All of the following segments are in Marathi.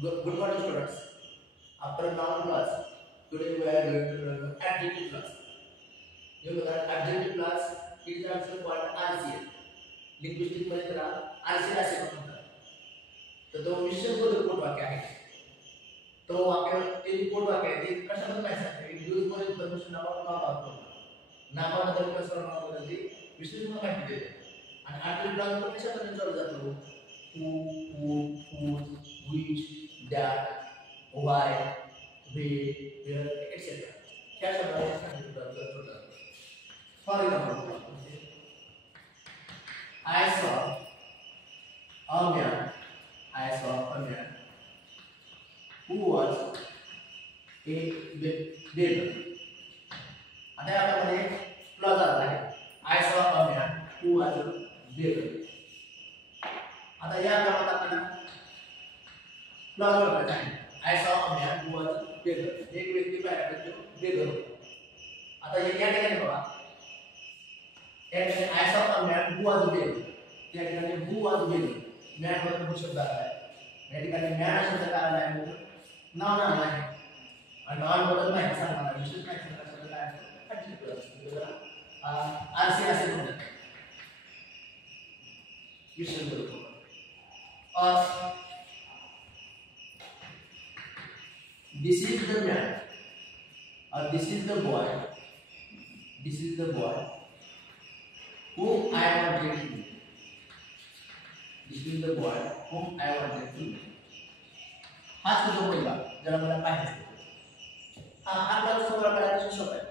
Good morning, students. After noun class, today we are going to learn adjective class. You know that adjective class is also called RCL. Linguistic मध्ये त्याला RCL असे म्हणतात. तर तो मिश्रबोधक पोटवाक्य आहे. तो वाक्य ते पोटवाक्य आहे ते कशामध्ये माहिती आहे? It gives more information about noun. नामाबद्दल किंवा सर्वनामाबद्दल ते विशेष माहिती देते. आणि adjective class मध्ये कशामध्ये चालू जातो? Who, whose, which, that, why, where, etc. क्या शब्दांचा सांगितलं जातं? For example, I saw a man who was a beggar. आता यामध्ये क्लॉज आला आहे. I saw a man who was a beggar. आता या क्रमात आपल्याला क्लॉज वापरायचा आहे. I saw a man who was a beggar. एक व्यक्ती पाहिला तो beggar होता. आता या ठिकाणी बघा. या ठिकाणी I saw a man who was a beggar. या ठिकाणी who was a beggar. man वर शब्द आला आहे. या ठिकाणी man शब्द काय आला आहे? नाउन आला आहे. आणि नाउन बद्दल माहिती सांगणार विशेष माहिती सांगणार काय आहे? आरसी असे म्हणतात. विशेष बोलतो. This is the man, or this is the boy whom I wanted to meet. This is the boy whom I wanted to meet. हाच तो मुलगा ज्याला मला पाहायचं. आपल्याला समोर आपल्याला सोपं आहे.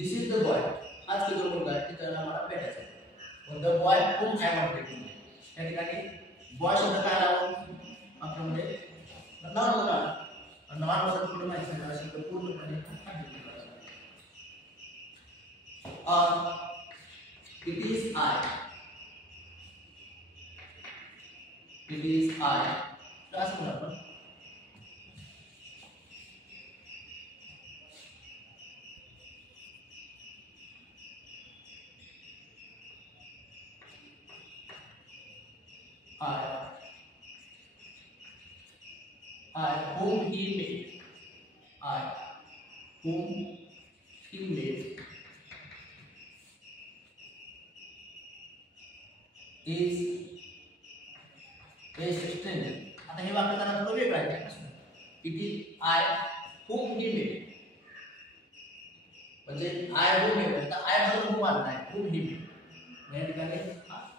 This is the boy. हाच तो मुलगा आहे ज्याला मला भेटायचं आहे. The boy whom I wanted to meet. या ठिकाणी बॉय शब्द काय आला? आपल्यामध्ये नाउन होता. नाउन बद्दल थोडं माहिती सांगणार असेल तर पूर्णपणे it is I. तर असं म्हणू आपण. I whom he made. I whom he made is a stranger. आता हे वाक्य जरा थोडं वेगळं आहे. It is I whom he made. म्हणजे I whom he made. तर I बरोबर whom आला नाही. whom he made. या ठिकाणी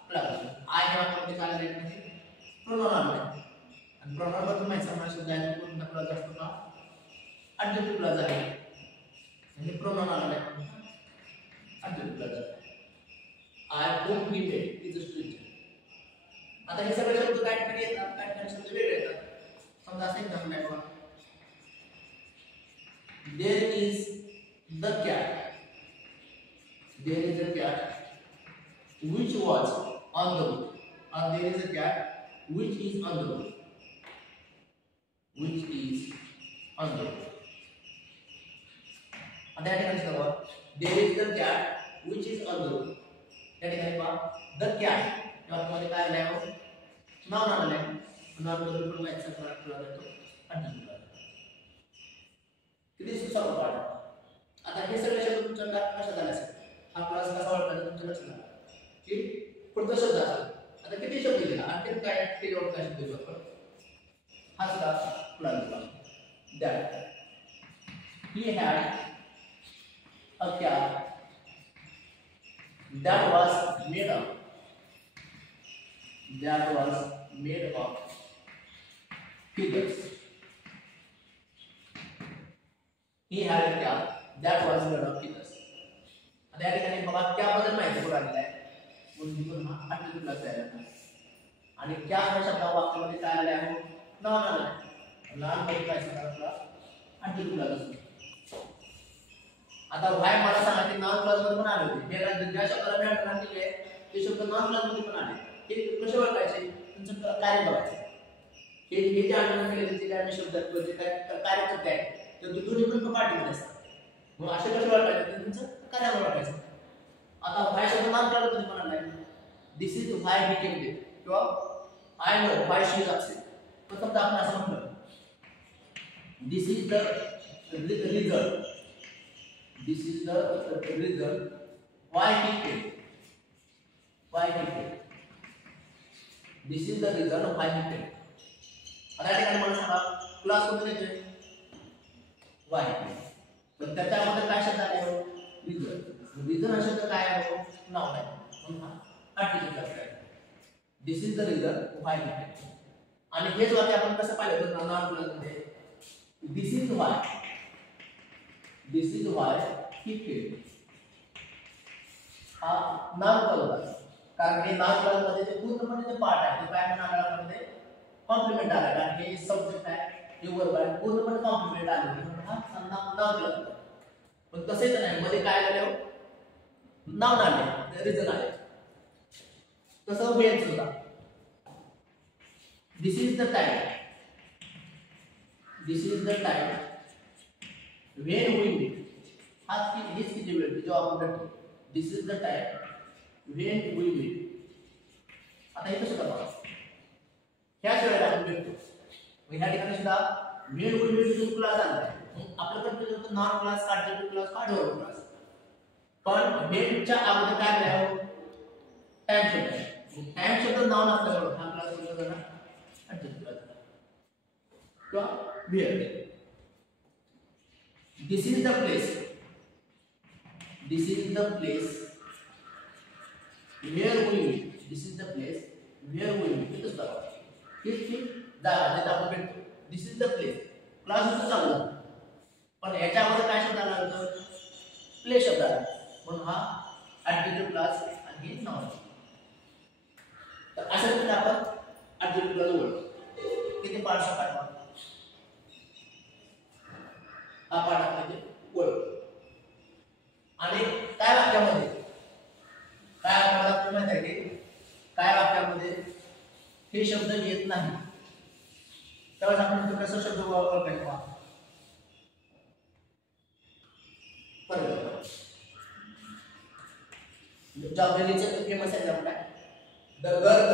प्लस I हे वाक्यामध्ये काय आले नाही? प्रोनाउन आला आहे. आणि प्रोनाउन बद्दल माहिती सांगणार शब्द आहे कोणता क्लॉज असतो का? ॲडजेक्टिव्ह क्लॉज आहे. म्हणजे प्रोनाउन आला आहे. ॲडजेक्टिव्ह क्लॉज आहे. I whom he made is a stranger. आता हे सगळे शब्द काय ठिकाणी येतात? काय ठिकाणी शब्द वेगळे येतात. समजा असं एक्झाम्पल आहे बघा. There is the cat. There is a cat which was on the roof. And there is a cat which is on the roof. Which is on the roof. आता या ठिकाणी बघा. There is the cat which is on the roof. या ठिकाणी पहा the cat यामध्ये काय आले आहे? नाउन आले आहे. नाउन बद्दल पण माहिती सांगणार आपल्याला तो ॲडजेक्टिव्ह आहे. किती सोपा पाठ आहे. आता हे सगळे शब्द तुमच्या लक्षात आले असेल. हा क्लास कसा वाटला तुमच्या लक्षात आला की पुढचा शब्द असेल. आता किती शब्द दिला आणखी काय केल्यावर काय शब्द देऊ आपण? हा सुद्धा क्लास दिला. That he had a cat that was made of figures. He had a cat that was made of figures. आता या ठिकाणी बघा त्याबद्दल माहिती पुढे आलेली आहे. म्हणून पुन्हा ॲडजेक्टिव्ह क्लॉज आहे. आणि क्या ह्या शब्दा वाक्यामध्ये काय आले आहे? नाउन आले आहे. नाउन मध्ये काय सांगणार आपल्याला? ॲडजेक्टिव्ह क्लॉज असतो. आता व्हाय मला सांगा की नाउन क्लॉज मध्ये पण आले होते. हे ज्या शब्दाला मी अंडरलाईन केले ते शब्द नाउन क्लॉज मध्ये पण आले. हे कसे ओळखायचे? तुमचं कार्य बघायचं. हे जे अंडरलाईन केले ते काय शब्द आहेत जे काय कार्य करत आहेत ते दोन्ही पण पार्टीमध्ये असतात. मग असे कसे ओळखायचे? तुमचं कार्य ओळखायचं. आता व्हाय शब्द नाउन क्लॉज मध्ये पण आला आहे. This is why he came there. किंवा I know why she is upset. तर समजा आपण असं म्हटलं this is the result, this is the result why he failed, why he failed, this is the result of why he failed. आता या ठिकाणी मला सांगा क्लास कोणते द्यायचे why, पण त्याच्यामध्ये काय शब्द आले हो रिझल्ट, रिझन हा शब्द काय आहे नाव आहे म्हणून हा आर्टिकल क्लास आहे. This is the result why he failed. आणि हेच वाक्य आपण कसं पाहिलं तर नाउन क्लास मध्ये this is why, this is why he failed हा नाउन क्लॉज, कारण हे नाउन क्लॉज मध्ये जे पूर्णपणे जे पार्ट आहे ते काय म्हणणार मध्ये कॉम्प्लिमेंट आला, कारण हे सब्जेक्ट आहे हे वर्ब आहे पूर्णपणे कॉम्प्लिमेंट आले म्हणून हा नाउन क्लॉज. पण तसेच नाही मध्ये काय आले हो नाउन आले रिझन आले. तसं वेळ सुद्धा this is the time, this is the time when we meet, हा हीच किती वेळ जो आपण भेटतो. This is the time when we meet. आता हे कसं करणार ह्याच वेळेला आपण भेटतो. मग ह्या ठिकाणी सुद्धा when we meet जो क्लास आला आहे आपल्याकडे जो नॉन क्लास काढतो क्लास काढवर क्लास, पण when च्या अगोदर काय आहे टाइम शब्द आहे. टाइम शब्द नाउन असल्यामुळे हा क्लास कोणता झाला ऍडजेक्टिव्ह झाला किंवा where. This is the place, this is the place where we meet, this is the place where we meet. इथंच बघा हीच ती जागा जिथे आपण भेटतो. दिस इज द प्लेस, क्लास इथं चालू झाला पण याच्यामध्ये काय शब्द आला होता प्ले शब्द आला म्हणून हा ऍडजेक्टिव्ह क्लास आणि हे नाउन. तर अशा रीतीने आपण ऍडजेक्टिव्ह क्लास ओळखतो. किती पार्ट्स आहेत हा पार्ट म्हणजे ओळख. आणि काय वाक्यामध्ये काय आपल्याला माहित आहे की काय वाक्यामध्ये हे शब्द येत नाही त्यावेळेस आपण तो कसा शब्द ओळखायचा जॉबेलीचे फेमस एक्झाम्पल आहे the girl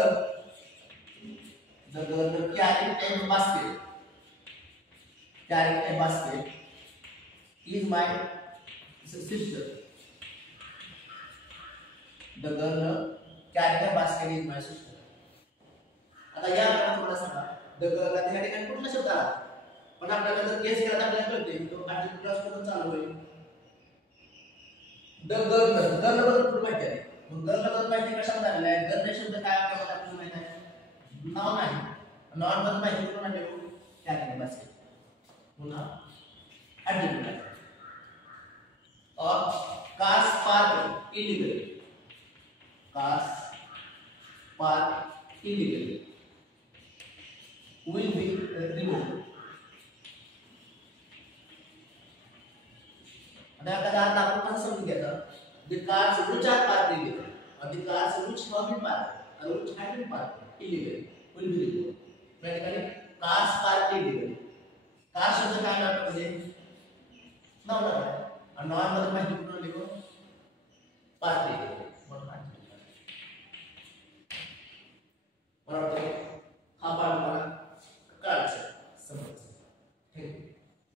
carrying A basket, carrying A basket is my sister. The girl carrying a basket is my sister. आता या प्रकारे तुम्हाला सांगा द गर्ल ला त्या ठिकाणी कुठला शब्द आला पण आपल्याला जर केस केला तर आपल्याला कळते तो ऍडजेक्टिव्ह क्लास करून चालू होईल. द गर्ल बद्दल माहिती आहे मग गर्ल बद्दल माहिती कशामध्ये आलेला आहे गर्ल शब्द काय आपल्याला आपल्याला माहिती आहे नाउन आहे. नाउन बद्दल माहिती कुठून आली कॅरिंग ए बास्केट पुन्हा ऍडजेक्टिव्ह क्लास. और cars parked illegally, cars parked illegally will be removed. आता एखादा अर्थ आपण कसं समजून घ्यायचं the cars which are parked illegally or the cars which have been parked or which have been parked illegally will be removed. या ठिकाणी cars parked illegally कार शब्द काय अर्थ म्हणजे नाउन आहे आणि नाउन मध्ये माहिती कुठून लिहू पार्टी